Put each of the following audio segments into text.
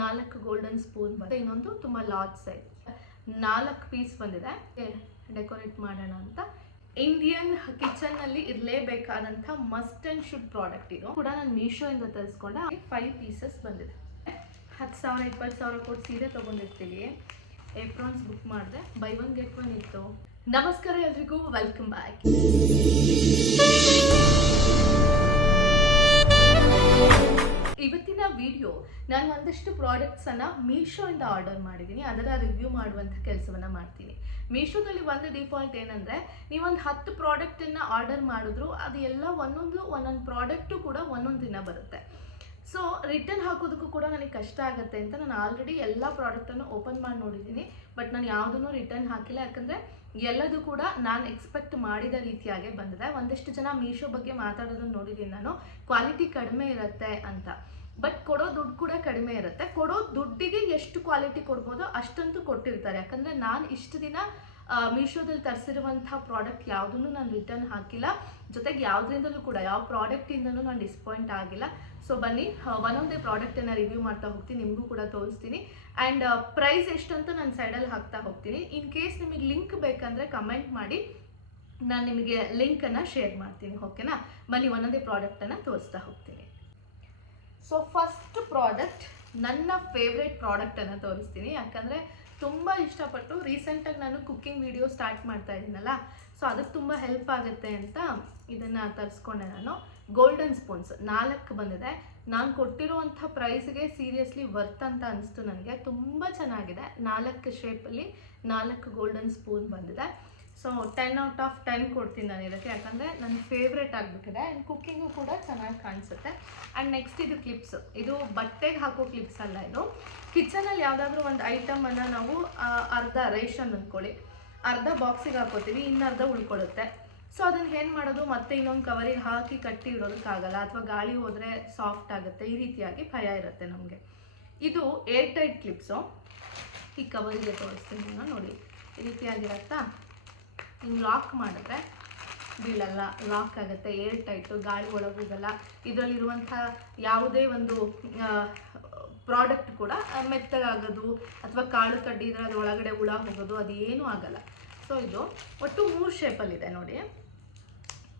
4 golden spoon ಬಂದಿದೆ. ಇನ್ನೊಂದು ತುಂಬ ಲಾರ್ಜ್ ಸೈಜ್ 4 ಪೀಸ್ ಬಂದಿದೆ. ಡೆಕೋರೇಟ್ ಮಾಡೋಣ ಅಂತ. ಇಂಡಿಯನ್ ಕಿಚನ್ ಅಲ್ಲಿ ಇರಲೇಬೇಕಾದಂಥ ಮಸ್ಟ್ ಅಂಡ್ ಶುಡ್ ಪ್ರಾಡಕ್ಟ್ ಇದು ಕೂಡ. ನಾನು ಮೀಶೋ ಇಂದ ತರಿಸ್ಕೊಂಡೆ. 5 ಪೀಸಸ್ ಬಂದಿದೆ. 10,000 20,000 ಕೊಟ್ಟು ಸೀರೆ ತೊಗೊಂಡಿರ್ತೀವಿ. ಏಪ್ರಾನ್ಸ್ ಬುಕ್ ಮಾಡಿದೆ, ಬೈ ಒನ್ ಗೆಟ್ ಒನ್ ಇತ್ತು. ನಮಸ್ಕಾರ ಎಲ್ರಿಗೂ, ವೆಲ್ಕಮ್ ಬ್ಯಾಕ್. ಇವತ್ತಿನ ವಿಡಿಯೋ ನಾನು ಒಂದಷ್ಟು ಪ್ರಾಡಕ್ಟ್ಸನ್ನು ಮೀಶೋಯಿಂದ ಆರ್ಡರ್ ಮಾಡಿದ್ದೀನಿ. ಅದರ ರಿವ್ಯೂ ಮಾಡುವಂಥ ಕೆಲಸವನ್ನು ಮಾಡ್ತೀನಿ. ಮೀಶೋದಲ್ಲಿ ಒಂದು ಡಿಫಾಲ್ಟ್ ಏನಂದರೆ, ನೀವೊಂದು 10 ಪ್ರಾಡಕ್ಟನ್ನು ಆರ್ಡರ್ ಮಾಡಿದ್ರು ಅದು ಎಲ್ಲ ಒಂದೊಂದು ಪ್ರಾಡಕ್ಟು ಕೂಡ ಒಂದೊಂದು ದಿನ ಬರುತ್ತೆ. ಸೊ ರಿಟರ್ನ್ ಹಾಕೋದಕ್ಕೂ ಕೂಡ ನನಗೆ ಕಷ್ಟ ಆಗುತ್ತೆ ಅಂತ ನಾನು ಆಲ್ರೆಡಿ ಎಲ್ಲ ಪ್ರಾಡಕ್ಟನ್ನು ಓಪನ್ ಮಾಡಿ ನೋಡಿದ್ದೀನಿ. ಬಟ್ ನಾನು ಯಾವುದನ್ನು ರಿಟರ್ನ್ ಹಾಕಿಲ್ಲ, ಯಾಕಂದರೆ ಎಲ್ಲದೂ ಕೂಡ ನಾನು ಎಕ್ಸ್ಪೆಕ್ಟ್ ಮಾಡಿದ ರೀತಿಯಾಗೆ ಬಂದಿದೆ. ಒಂದಷ್ಟು ಜನ ಮೀಶೋ ಬಗ್ಗೆ ಮಾತಾಡೋದನ್ನು ನೋಡಿದ್ದೀನಿ ನಾನು, ಕ್ವಾಲಿಟಿ ಕಡಿಮೆ ಇರುತ್ತೆ ಅಂತ. ಬಟ್ ಕೊಡೋ ದುಡ್ಡು ಕೂಡ ಕಡಿಮೆ ಇರುತ್ತೆ. ಕೊಡೋ ದುಡ್ಡಿಗೆ ಎಷ್ಟು ಕ್ವಾಲಿಟಿ ಕೊಡ್ಬೋದೋ ಅಷ್ಟಂತೂ ಕೊಟ್ಟಿರ್ತಾರೆ. ಯಾಕಂದರೆ ನಾನು ಇಷ್ಟು ದಿನ ಮೀಶೋದಲ್ಲಿ ತರಿಸಿರುವಂಥ ಪ್ರಾಡಕ್ಟ್ ಯಾವುದನ್ನು ನಾನು ರಿಟರ್ನ್ ಹಾಕಿಲ್ಲ. ಜೊತೆಗೆ ಯಾವುದರಿಂದಲೂ ಕೂಡ ಯಾವ ಪ್ರಾಡಕ್ಟಿಂದಲೂ ನಾನು ಡಿಸಪಾಯಿಂಟ್ ಆಗಿಲ್ಲ. ಸೊ ಬನ್ನಿ, ಒಂದೊಂದೇ ಪ್ರಾಡಕ್ಟನ್ನು ರಿವ್ಯೂ ಮಾಡ್ತಾ ಹೋಗ್ತೀನಿ, ನಿಮಗೂ ಕೂಡ ತೋರಿಸ್ತೀನಿ. ಆ್ಯಂಡ್ ಪ್ರೈಸ್ ಎಷ್ಟು ಅಂತ ನಾನು ಸೈಡಲ್ಲಿ ಹಾಕ್ತಾ ಹೋಗ್ತೀನಿ. ಇನ್ ಕೇಸ್ ನಿಮಗೆ ಲಿಂಕ್ ಬೇಕಂದರೆ ಕಮೆಂಟ್ ಮಾಡಿ, ನಾನು ನಿಮಗೆ ಲಿಂಕನ್ನು ಶೇರ್ ಮಾಡ್ತೀನಿ. ಓಕೆನಾ? ಬನ್ನಿ, ಒಂದೊಂದೇ ಪ್ರಾಡಕ್ಟನ್ನು ತೋರಿಸ್ತಾ ಹೋಗ್ತೀನಿ. ಸೊ ಫಸ್ಟ್ ಪ್ರಾಡಕ್ಟ್, ನನ್ನ ಫೇವ್ರೇಟ್ ಪ್ರಾಡಕ್ಟನ್ನು ತೋರಿಸ್ತೀನಿ. ಯಾಕಂದರೆ ತುಂಬ ಇಷ್ಟಪಟ್ಟು ರೀಸೆಂಟಾಗಿ ನಾನು ಕುಕ್ಕಿಂಗ್ ವಿಡಿಯೋ ಸ್ಟಾರ್ಟ್ ಮಾಡ್ತಾ ಇದ್ದೀನಲ್ಲ, ಸೊ ಅದಕ್ಕೆ ತುಂಬ ಹೆಲ್ಪ್ ಆಗುತ್ತೆ ಅಂತ ಇದನ್ನು ತರಿಸ್ಕೊಂಡೆ ನಾನು. ಗೋಲ್ಡನ್ ಸ್ಪೂನ್ಸ್ 4 ಬಂದಿದೆ. ನಾನು ಕೊಟ್ಟಿರುವಂಥ ಪ್ರೈಸ್ಗೆ ಸೀರಿಯಸ್ಲಿ ವರ್ತ್ ಅಂತ ಅನಿಸ್ತು ನನಗೆ. ತುಂಬ ಚೆನ್ನಾಗಿದೆ. 4 ಶೇಪಲ್ಲಿ 4 ಗೋಲ್ಡನ್ ಸ್ಪೂನ್ ಬಂದಿದೆ. ಸೊ 10 ಔಟ್ ಆಫ್ 10 ಕೊಡ್ತೀನಿ ನಾನು ಇದಕ್ಕೆ, ಯಾಕಂದರೆ ನನ್ನ ಫೇವ್ರೇಟ್ ಆಗಿಬಿಟ್ಟಿದೆ. ಆ್ಯಂಡ್ ಕುಕ್ಕಿಂಗು ಕೂಡ ಚೆನ್ನಾಗಿ ಕಾಣಿಸುತ್ತೆ. ಆ್ಯಂಡ್ ನೆಕ್ಸ್ಟ್ ಇದು ಕ್ಲಿಪ್ಸ್. ಇದು ಬಟ್ಟೆಗೆ ಹಾಕೋ ಕ್ಲಿಪ್ಸ್ ಅಲ್ಲ, ಇದು ಕಿಚನಲ್ಲಿ ಯಾವುದಾದ್ರೂ ಒಂದು ಐಟಮನ್ನು ನಾವು ಅರ್ಧ ರೇಷನ್ ಅಂದ್ಕೊಳ್ಳಿ, ಅರ್ಧ ಬಾಕ್ಸಿಗೆ ಹಾಕೋತೀವಿ, ಇನ್ನರ್ಧ ಉಳ್ಕೊಳ್ಳುತ್ತೆ. ಸೊ ಅದನ್ನು ಏನು ಮಾಡೋದು, ಮತ್ತೆ ಇನ್ನೊಂದು ಕವರಿಗೆ ಹಾಕಿ ಕಟ್ಟಿ ಇಡೋದಕ್ಕಾಗಲ್ಲ, ಅಥವಾ ಗಾಳಿ ಹೋದರೆ ಸಾಫ್ಟ್ ಆಗುತ್ತೆ, ಈ ರೀತಿಯಾಗಿ ಭಯ ಇರುತ್ತೆ ನಮಗೆ. ಇದು ಏರ್ ಟೈಟ್ ಕ್ಲಿಪ್ಸು. ಈ ಕವರಿಗೆ ತೋರಿಸ್ತೀನಿ ನಾನು, ನೋಡಿ ಈ ರೀತಿಯಾಗಿರುತ್ತಾ. ಹಿಂಗೆ ಲಾಕ್ ಮಾಡಿದ್ರೆ ಬೀಳಲ್ಲ, ಲಾಕ್ ಆಗುತ್ತೆ, ಏರ್ ಟೈಟು, ಗಾಳಿ ಒಳಗೋಗಲ್ಲ. ಇದರಲ್ಲಿರುವಂಥ ಯಾವುದೇ ಒಂದು ಪ್ರಾಡಕ್ಟ್ ಕೂಡ ಮೆತ್ತಗಾಗೋದು ಅಥವಾ ಕಾಳು ಕಡ್ಡಿದ್ರೆ ಅದು ಒಳಗಡೆ ಹುಳ ಹೋಗೋದು ಅದು ಏನೂ ಆಗಲ್ಲ. ಸೊ ಇದು ಒಟ್ಟು 3 ಶೇಪಲ್ಲಿದೆ, ನೋಡಿ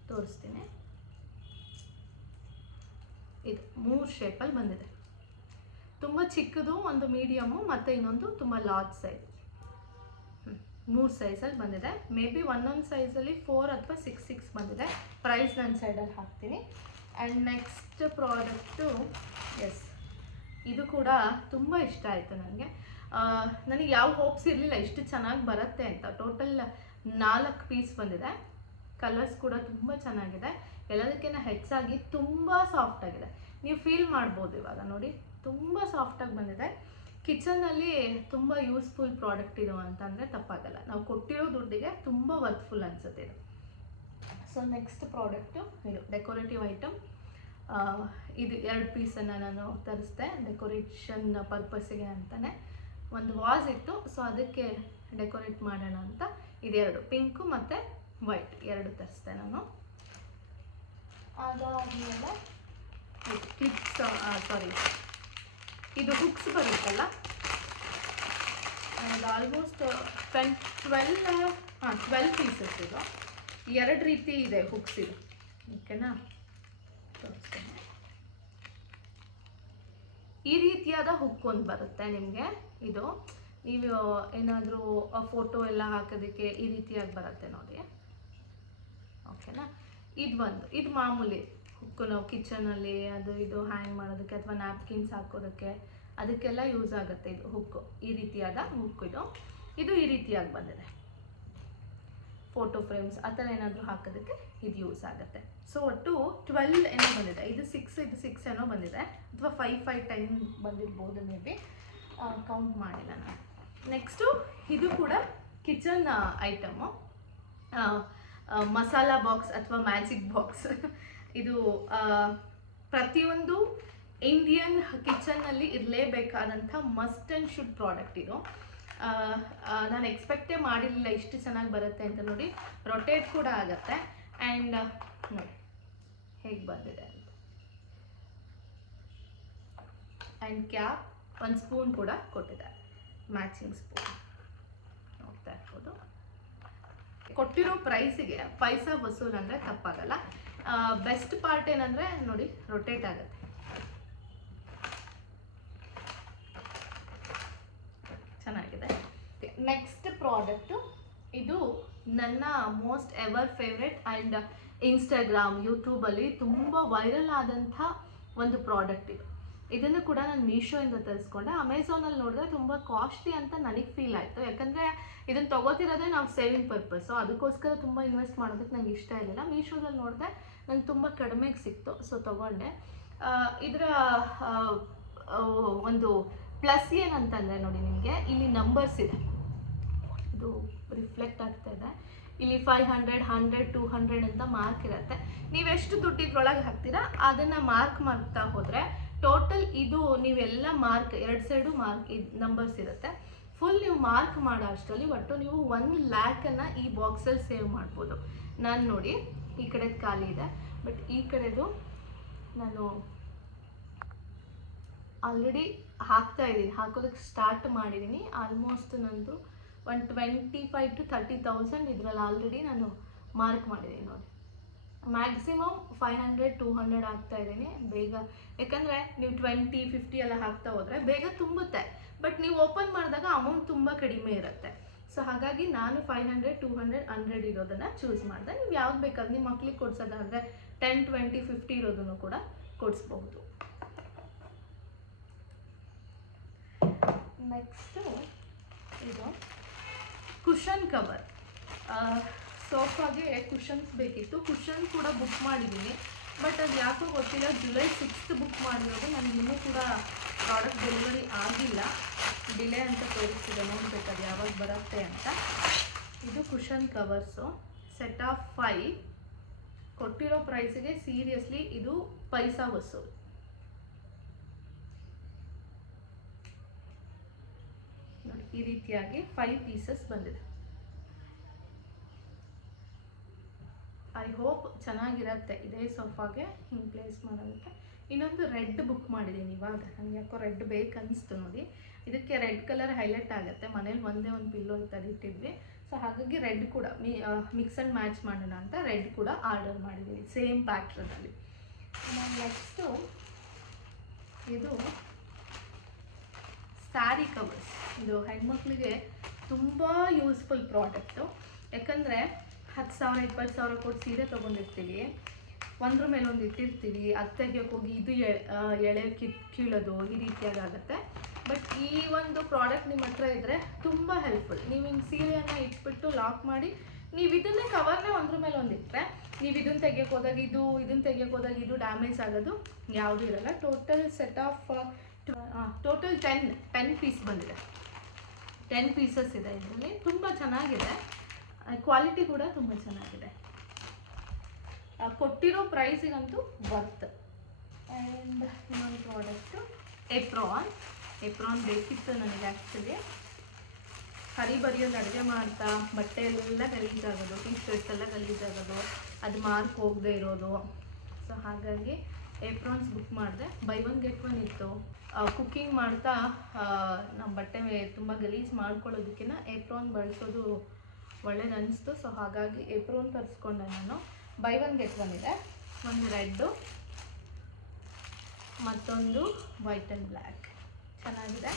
ತೋರಿಸ್ತೀನಿ. ಇದು 3 ಶೇಪಲ್ಲಿ ಬಂದಿದೆ. ತುಂಬ ಚಿಕ್ಕದು, ಒಂದು ಮೀಡಿಯಮು, ಮತ್ತು ಇನ್ನೊಂದು ತುಂಬ ಲಾರ್ಜ್ ಸೈಜ್. 3 ಸೈಜಲ್ಲಿ ಬಂದಿದೆ. ಮೇ ಬಿ ಒಂದೊಂದು ಸೈಜಲ್ಲಿ 4 ಅಥವಾ 6 ಬಂದಿದೆ. ಪ್ರೈಸ್ ನಾನು ಸೈಡಲ್ಲಿ ಹಾಕ್ತೀನಿ. ಆ್ಯಂಡ್ ನೆಕ್ಸ್ಟ್ ಪ್ರಾಡಕ್ಟು, ಎಸ್, ಇದು ಕೂಡ ತುಂಬ ಇಷ್ಟ ಆಯಿತು ನನಗೆ. ನನಗೆ ಯಾವ ಹೋಪ್ಸ್ ಇರಲಿಲ್ಲ ಇಷ್ಟು ಚೆನ್ನಾಗಿ ಬರುತ್ತೆ ಅಂತ. ಟೋಟಲ್ 4 ಪೀಸ್ ಬಂದಿದೆ. ಕಲರ್ಸ್ ಕೂಡ ತುಂಬ ಚೆನ್ನಾಗಿದೆ. ಎಲ್ಲದಕ್ಕಿಂತ ಹೆಚ್ಚಾಗಿ ತುಂಬ ಸಾಫ್ಟಾಗಿದೆ. ನೀವು ಫೀಲ್ ಮಾಡ್ಬೋದು ಇವಾಗ ನೋಡಿ, ತುಂಬ ಸಾಫ್ಟಾಗಿ ಬಂದಿದೆ. ಕಿಚನಲ್ಲಿ ತುಂಬ ಯೂಸ್ಫುಲ್ ಪ್ರಾಡಕ್ಟ್ ಇದು ಅಂತಂದರೆ ತಪ್ಪಾಗಲ್ಲ. ನಾವು ಕೊಟ್ಟಿರೋ ದುಡ್ಡಿಗೆ ತುಂಬ ವರ್ತ್ಫುಲ್ ಅನಿಸುತ್ತೆ ಇದು. ಸೊ ನೆಕ್ಸ್ಟ್ ಪ್ರಾಡಕ್ಟು ಇದು ಡೆಕೋರೇಟಿವ್ ಐಟಮ್. ಇದು 2 ಪೀಸನ್ನು ನಾನು ತರಿಸ್ದೆ ಡೆಕೋರೇಷನ್ ಪರ್ಪಸ್ಸಿಗೆ ಅಂತಲೇ. ಒಂದು ವಾಸ್ ಇತ್ತು, ಸೊ ಅದಕ್ಕೆ ಡೆಕೋರೇಟ್ ಮಾಡೋಣ ಅಂತ ಇದೆರಡು, ಪಿಂಕು ಮತ್ತು ವೈಟ್ 2 ತರಿಸ್ದೆ ನಾನು. ಅದಾದಮೇಲೆ ಕ್ಲಿಪ್ಸ್, ಸಾರಿ, ಇದು ಹುಕ್ಸ್ ಬರುತ್ತಲ್ಲ, ಅದು ಆಲ್ಮೋಸ್ಟ್ 12 ಪೀಸಸ್ ಇದು. 2 ರೀತಿ ಇದೆ ಹುಕ್ಸ್ ಇದು. ಓಕೆನಾ? ಈ ರೀತಿಯಾದ ಹುಕ್ ಒಂದು ಬರುತ್ತೆ ನಿಮಗೆ. ಇದು ನೀವು ಏನಾದರೂ ಫೋಟೋ ಎಲ್ಲ ಹಾಕೋದಕ್ಕೆ ಈ ರೀತಿಯಾಗಿ ಬರುತ್ತೆ ನೋಡಿ. ಓಕೆನಾ? ಇದು ಮಾಮೂಲಿ ಹುಕ್ಕು, ನಾವು ಕಿಚನಲ್ಲಿ ಅದು ಇದು ಹ್ಯಾಂಗ್ ಮಾಡೋದಕ್ಕೆ ಅಥವಾ ನ್ಯಾಪ್ಕಿನ್ಸ್ ಹಾಕೋದಕ್ಕೆ ಅದಕ್ಕೆಲ್ಲ ಯೂಸ್ ಆಗುತ್ತೆ ಇದು ಹುಕ್ಕು. ಈ ರೀತಿಯಾದ ಹುಕ್ ಇದು ಈ ರೀತಿಯಾಗಿ ಬಂದಿದೆ. ಫೋಟೋ ಫ್ರೇಮ್ಸ್ ಆ ಥರ ಏನಾದರೂ ಹಾಕೋದಕ್ಕೆ ಇದು ಯೂಸ್ ಆಗುತ್ತೆ. ಸೊ ಒಟ್ಟು 12 ಏನೋ ಬಂದಿದೆ. ಇದು 6 ಏನೋ ಬಂದಿದೆ, ಅಥವಾ 5 ಟೈಮ್ ಬಂದಿರ್ಬೋದು, ಮೇ ಬಿ ಕೌಂಟ್ ಮಾಡಿಲ್ಲ ನಾನು. ನೆಕ್ಸ್ಟು ಇದು ಕೂಡ ಕಿಚನ್ ಐಟಮು, ಮಸಾಲಾ ಬಾಕ್ಸ್ ಅಥವಾ ಮ್ಯಾಜಿಕ್ ಬಾಕ್ಸ್. ಇದು ಪ್ರತಿಯೊಂದು ಇಂಡಿಯನ್ ಕಿಚನ್ನಲ್ಲಿ ಇರಲೇಬೇಕಾದಂಥ ಮಸ್ಟ್ ಆ್ಯಂಡ್ ಶುಡ್ ಪ್ರಾಡಕ್ಟ್ ಇದು. ನಾನು ಎಕ್ಸ್ಪೆಕ್ಟೇ ಮಾಡಿರಲಿಲ್ಲ ಇಷ್ಟು ಚೆನ್ನಾಗಿ ಬರುತ್ತೆ ಅಂತ. ನೋಡಿ, ರೊಟೇಟ್ ಕೂಡ ಆಗುತ್ತೆ. ಆ್ಯಂಡ್ ನೋಡಿ ಹೇಗೆ ಬಂದಿದೆ ಅಂತ. ಆ್ಯಂಡ್ ಕ್ಯಾಪ್ ಒಂದು ಸ್ಪೂನ್ ಕೂಡ ಕೊಟ್ಟಿದ್ದಾರೆ, ಮ್ಯಾಚಿಂಗ್ ಸ್ಪೂನ್ ನೋಡ್ತಾ ಇರ್ಬೋದು. ಕೊಟ್ಟಿರೋ ಪ್ರೈಸಿಗೆ ಪೈಸಾ ವಸೂಲ್ ಅಂದರೆ ತಪ್ಪಾಗಲ್ಲ. ಬೆಸ್ಟ್ ಪಾರ್ಟ್ ಏನಂದರೆ ನೋಡಿ, ರೊಟೇಟ್ ಆಗುತ್ತೆ. ಚೆನ್ನಾಗಿದೆ. ನೆಕ್ಸ್ಟ್ ಪ್ರಾಡಕ್ಟು, ಇದು ನನ್ನ most ever favourite and Instagram ಯೂಟ್ಯೂಬಲ್ಲಿ ತುಂಬ ವೈರಲ್ ಆದಂಥ ಒಂದು ಪ್ರಾಡಕ್ಟ್ ಇದು. ಇದನ್ನು ಕೂಡ ನಾನು ಮೀಶೋಯಿಂದ ತರಿಸ್ಕೊಂಡೆ. ಅಮೆಝಾನಲ್ಲಿ ನೋಡಿದ್ರೆ ತುಂಬ ಕಾಸ್ಟ್ಲಿ ಅಂತ ನನಗೆ ಫೀಲ್ ಆಯಿತು, ಯಾಕಂದರೆ ಇದನ್ನು ತೊಗೋತಿರೋದೇ ನಾವು ಸೇವಿಂಗ್ ಪರ್ಪಸ್ಸು, ಅದಕ್ಕೋಸ್ಕರ ತುಂಬ ಇನ್ವೆಸ್ಟ್ ಮಾಡೋದಕ್ಕೆ ನಂಗೆ ಇಷ್ಟ ಇರಲಿಲ್ಲ. ಮೀಶೋದಲ್ಲಿ ನೋಡಿದ್ರೆ ನಂಗೆ ತುಂಬ ಕಡಿಮೆಗೆ ಸಿಕ್ತು, ಸೊ ತೊಗೊಂಡೆ. ಇದರ ಒಂದು ಪ್ಲಸ್ ಏನಂತಂದರೆ ನೋಡಿ, ನಿಮಗೆ ಇಲ್ಲಿ ನಂಬರ್ಸ್ ಇದೆ, ಇದು ರಿಫ್ಲೆಕ್ಟ್ ಆಗ್ತಾ ಇದೆ. ಇಲ್ಲಿ 500, 100, 200 ಅಂತ ಮಾರ್ಕ್ ಇರುತ್ತೆ. ನೀವೆಷ್ಟು ದುಡ್ಡು ಇದ್ರೊಳಗೆ ಹಾಕ್ತೀರಾ ಅದನ್ನು ಮಾರ್ಕ್ ಮಾಡ್ತಾ ಹೋದರೆ ಟೋಟಲ್ ಇದು ನೀವೆಲ್ಲ ಮಾರ್ಕ್ 2 ಸೈಡು ಮಾರ್ಕ್ ನಂಬರ್ಸ್ ಇರುತ್ತೆ. ಫುಲ್ ನೀವು ಮಾರ್ಕ್ ಮಾಡೋ ಅಷ್ಟರಲ್ಲಿ ಒಟ್ಟು ನೀವು 1 ಲ್ಯಾಕನ್ನು ಈ ಬಾಕ್ಸಲ್ಲಿ ಸೇವ್ ಮಾಡ್ಬೋದು. ನಾನು ನೋಡಿ ಈ ಕಡೆದು ಖಾಲಿ ಇದೆ, ಬಟ್ ಈ ಕಡೆದು ನಾನು ಆಲ್ರೆಡಿ ಹಾಕ್ತಾ ಇದ್ದೀನಿ, ಹಾಕೋದಕ್ಕೆ ಸ್ಟಾರ್ಟ್ ಮಾಡಿದ್ದೀನಿ. ಆಲ್ಮೋಸ್ಟ್ ನಂದು 25,000 to 30,000 ಇದರಲ್ಲಿ ಆಲ್ರೆಡಿ ನಾನು ಮಾರ್ಕ್ ಮಾಡಿದ್ದೀನಿ ನೋಡಿ. ಮ್ಯಾಕ್ಸಿಮಮ್ 500, 200 ಹಾಕ್ತಾ ಇದ್ದೀನಿ ಬೇಗ, ಯಾಕಂದರೆ ನೀವು 20, 50 ಎಲ್ಲ ಹಾಕ್ತಾ ಹೋದರೆ ಬೇಗ ತುಂಬುತ್ತೆ, ಬಟ್ ನೀವು ಓಪನ್ ಮಾಡಿದಾಗ ಅಮೌಂಟ್ ತುಂಬ ಕಡಿಮೆ ಇರುತ್ತೆ. ಸೊ ಹಾಗಾಗಿ ನಾನು 500, 200, 100 ಇರೋದನ್ನು ಚೂಸ್ ಮಾಡಿದೆ. ನೀವು ಯಾವ್ದು ಬೇಕಾದ್ರೆ ನಿಮ್ಮ ಮಕ್ಳಿಗೆ ಕೊಡ್ಸೋದಾದರೆ 10, 20, 50 ಇರೋದನ್ನು ಕೂಡ ಕೊಡಿಸ್ಬಹುದು. ನೆಕ್ಸ್ಟು ಇದು ಕುಷನ್ ಕವರ್. ಸೋಫಾಗೆ ಕುಷನ್ಸ್ ಬೇಕಿತ್ತು, ಕುಷನ್ ಕೂಡ ಬುಕ್ ಮಾಡಿದ್ದೀನಿ, ಬಟ್ ಅದು ಯಾಕೋ ಗೊತ್ತಿಲ್ಲ, ಜುಲೈ 6th ಬುಕ್ ಮಾಡಿರೋದು. ನನಗೆ ಇನ್ನೂ ಕೂಡ ಪ್ರಾಡಕ್ಟ್ ಡೆಲಿವರಿ ಆಗಿಲ್ಲ, ಡಿಲೇ ಅಂತ ತೋರಿಸ್ತಿದೆ, ನೋಡ್ಬೇಕು ಅದು ಯಾವಾಗ ಬರುತ್ತೆ ಅಂತ. ಇದು ಕುಷನ್ ಕವರ್ಸು, ಸೆಟ್ ಆಫ್ 5. ಕೊಟ್ಟಿರೋ ಪ್ರೈಸಿಗೆ ಸೀರಿಯಸ್ಲಿ ಇದು ಪೈಸಾ ವಸೂಲ್. ನೋಡಿ ಈ ರೀತಿಯಾಗಿ 5 ಪೀಸಸ್ ಬಂದಿದೆ. ಐ ಹೋಪ್ ಚೆನ್ನಾಗಿರತ್ತೆ ಇದೇ ಸೋಫಾಗೆ ಹಿಂಗೆ ಪ್ಲೇಸ್ ಮಾಡೋದಕ್ಕೆ. ಇನ್ನೊಂದು ರೆಡ್ ಬುಕ್ ಮಾಡಿದ್ದೀನಿ ಇವಾಗ, ನನಗೆ ಯಾಕೋ ರೆಡ್ ಬೇಕನ್ನಿಸ್ತು ನೋಡಿ. ಇದಕ್ಕೆ ರೆಡ್ ಕಲರ್ ಹೈಲೈಟ್ ಆಗುತ್ತೆ, ಮನೇಲಿ ಒಂದೇ ಒಂದು ಪಿಲ್ಲೋ ಇಟ್ಟಿದ್ವಿ, ಸೊ ಹಾಗಾಗಿ ರೆಡ್ ಕೂಡ ಮಿಕ್ಸ್ ಆ್ಯಂಡ್ ಮ್ಯಾಚ್ ಮಾಡೋಣ ಅಂತ ರೆಡ್ ಕೂಡ ಆರ್ಡರ್ ಮಾಡಿದ್ದೀನಿ ಸೇಮ್ ಪ್ಯಾಟ್ರನಲ್ಲಿ. ನೆಕ್ಸ್ಟು ಇದು ಸ್ಯಾರಿ ಕವರ್ಸ್. ಇದು ಹೆಣ್ಮಕ್ಳಿಗೆ ತುಂಬ ಯೂಸ್ಫುಲ್ ಪ್ರಾಡಕ್ಟು, ಯಾಕಂದರೆ 10,000, 20,000 ಕೊಟ್ಟು ಸೀರೆ ತೊಗೊಂಡಿರ್ತೀವಿ, ಒಂದ್ರ ಮೇಲೆ ಒಂದು ಇಟ್ಟಿರ್ತೀವಿ, ಅದು ತೆಗಿಯೋಕೆ ಹೋಗಿ ಇದು ಎಳೆ ಕೀಳೋದು ಈ ರೀತಿಯಾಗಿ ಆಗುತ್ತೆ. ಬಟ್ ಈ ಒಂದು ಪ್ರಾಡಕ್ಟ್ ನಿಮ್ಮ ಹತ್ರ ಇದ್ದರೆ ತುಂಬ ಹೆಲ್ಪ್ಫುಲ್. ನೀವು ಹಿಂಗೆ ಸೀರೆಯನ್ನು ಇಟ್ಬಿಟ್ಟು ಲಾಕ್ ಮಾಡಿ ನೀವು ಇದನ್ನೇ ಕವರ್ನೇ ಒಂದ್ರ ಮೇಲೆ ಒಂದು ಇಟ್ಟರೆ, ನೀವು ಇದನ್ನು ತೆಗಿಯೋಕೆ ಹೋದಾಗ ಇದನ್ನು ತೆಗಿಯೋಕೆ ಹೋದಾಗ ಇದು ಡ್ಯಾಮೇಜ್ ಆಗೋದು ಯಾವುದೂ ಇರೋಲ್ಲ. Total set off total 10 piece ಬಂದಿದೆ. 10 ಪೀಸಸ್ ಇದೆ ಇದರಲ್ಲಿ, ತುಂಬ ಚೆನ್ನಾಗಿದೆ, ಕ್ವಾಲಿಟಿ ಕೂಡ ತುಂಬ ಚೆನ್ನಾಗಿದೆ. ಕೊಟ್ಟಿರೋ ಪ್ರೈಸಿಗಂತೂ ವರ್ತ್. ಆ್ಯಂಡ್ ಇನ್ನೊಂದು ಪ್ರಾಡಕ್ಟು ಎಪ್ರಾನ್ ಬೇಕಿತ್ತು ನನಗೆ. ಆ್ಯಕ್ಚುಲಿ ಹರಿಬರಿಯಲ್ಲಿ ಅಡುಗೆ ಮಾಡ್ತಾ ಬಟ್ಟೆ ಎಲ್ಲ ಗಲೀಜಾಗೋದು, ಟೀ ಶರ್ಟ್ಸ್ ಎಲ್ಲ ಗಲೀಜಾಗೋದು, ಅದು ಮಾರ್ಕ್ ಹೋಗದೆ ಇರೋದು. ಸೊ ಹಾಗಾಗಿ ಎಪ್ರಾನ್ಸ್ ಬುಕ್ ಮಾಡಿದೆ. ಬೈ 1 get 1 ಇತ್ತು. ಕುಕ್ಕಿಂಗ್ ಮಾಡ್ತಾ ನಮ್ಮ ಬಟ್ಟೆ ತುಂಬ ಗಲೀಜು ಮಾಡ್ಕೊಳ್ಳೋದಕ್ಕಿಂತ ಎಪ್ರಾನ್ ಬಳಸೋದು ಒಳ್ಳೇದು ಅನಿಸ್ತು. ಸೊ ಹಾಗಾಗಿ ಎಪ್ರಾನ್ ತರಿಸ್ಕೊಂಡೆ ನಾನು. ಬೈ 1 get 1 ಇದೆ. ಒಂದು ರೆಡ್ಡು, ಮತ್ತೊಂದು ವೈಟ್ ಆ್ಯಂಡ್ ಬ್ಲ್ಯಾಕ್. ಚೆನ್ನಾಗಿದೆ.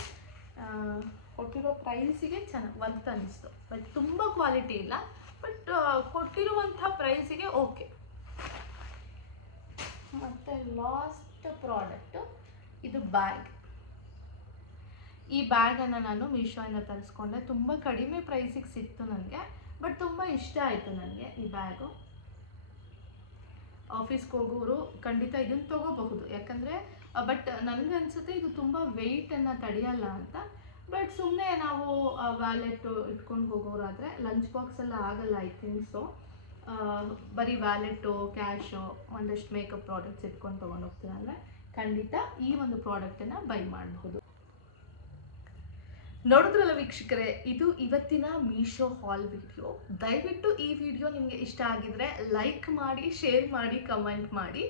ಕೊಟ್ಟಿರೋ ಪ್ರೈಸಿಗೆ ವರ್ತ್ ಅನ್ನಿಸ್ತು. ಬಟ್ ತುಂಬ ಕ್ವಾಲಿಟಿ ಇಲ್ಲ, ಬಟ್ ಕೊಟ್ಟಿರುವಂಥ ಪ್ರೈಸಿಗೆ ಓಕೆ. ಮತ್ತು ಲಾಸ್ಟ್ ಪ್ರಾಡಕ್ಟು ಇದು ಬ್ಯಾಗ್. ಈ ಬ್ಯಾಗನ್ನು ನಾನು ಮೀಶೋಯಿಂದ ತರಿಸ್ಕೊಂಡೆ. ತುಂಬ ಕಡಿಮೆ ಪ್ರೈಸಿಗೆ ಸಿಕ್ತು ನನಗೆ, ಬಟ್ ತುಂಬ ಇಷ್ಟ ಆಯಿತು ನನಗೆ ಈ ಬ್ಯಾಗು. ಆಫೀಸ್ಗೆ ಹೋಗೋರು ಖಂಡಿತ ಇದನ್ನು ತೊಗೋಬಹುದು, ಯಾಕಂದರೆ ಬಟ್ ನನಗನ್ಸುತ್ತೆ ಇದು ತುಂಬ ವೆಯ್ಟನ್ನು ತಡೆಯಲ್ಲ ಅಂತ. ಬಟ್ ಸುಮ್ಮನೆ ನಾವು ವ್ಯಾಲೆಟ್ಟು ಇಟ್ಕೊಂಡು ಹೋಗೋರಾದರೆ ಲಂಚ್ ಬಾಕ್ಸೆಲ್ಲ ಆಗಲ್ಲ ಐ ಥಿಂಕ್. ಸೊ ಬರೀ ವ್ಯಾಲೆಟ್ಟು, ಕ್ಯಾಶು, ಒಂದಷ್ಟು ಮೇಕಪ್ ಪ್ರಾಡಕ್ಟ್ಸ್ ಇಟ್ಕೊಂಡು ತೊಗೊಂಡು ಹೋಗ್ತೀರ ಅಂದರೆ ಖಂಡಿತ ಈ ಒಂದು ಪ್ರಾಡಕ್ಟನ್ನು ಬೈ ಮಾಡಬಹುದು. ನೋಡಿದ್ರಲ್ಲ ವೀಕ್ಷಕರೇ, ಇದು ಇವತ್ತಿನ ಮೀಶೋ ಹಾಲ್ ವಿಡಿಯೋ. ದಯವಿಟ್ಟು ಈ ವಿಡಿಯೋ ನಿಮಗೆ ಇಷ್ಟ ಆಗಿದ್ರೆ ಲೈಕ್ ಮಾಡಿ, ಶೇರ್ ಮಾಡಿ, ಕಮೆಂಟ್ ಮಾಡಿ.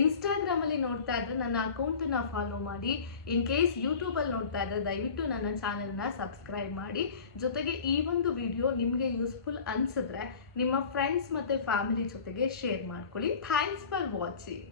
ಇನ್ಸ್ಟಾಗ್ರಾಮಲ್ಲಿ ನೋಡ್ತಾ ಇದ್ರೆ ನನ್ನ ಅಕೌಂಟನ್ನು ಫಾಲೋ ಮಾಡಿ. ಇನ್ ಕೇಸ್ ಯೂಟ್ಯೂಬಲ್ಲಿ ನೋಡ್ತಾ ಇದ್ರೆ ದಯವಿಟ್ಟು ನನ್ನ ಚಾನೆಲ್ನ ಸಬ್ಸ್ಕ್ರೈಬ್ ಮಾಡಿ. ಜೊತೆಗೆ ಈ ಒಂದು ವಿಡಿಯೋ ನಿಮಗೆ ಯೂಸ್ಫುಲ್ ಅನಿಸಿದ್ರೆ ನಿಮ್ಮ ಫ್ರೆಂಡ್ಸ್ ಮತ್ತು ಫ್ಯಾಮಿಲಿ ಜೊತೆಗೆ ಶೇರ್ ಮಾಡ್ಕೊಳ್ಳಿ. Thanks for watching.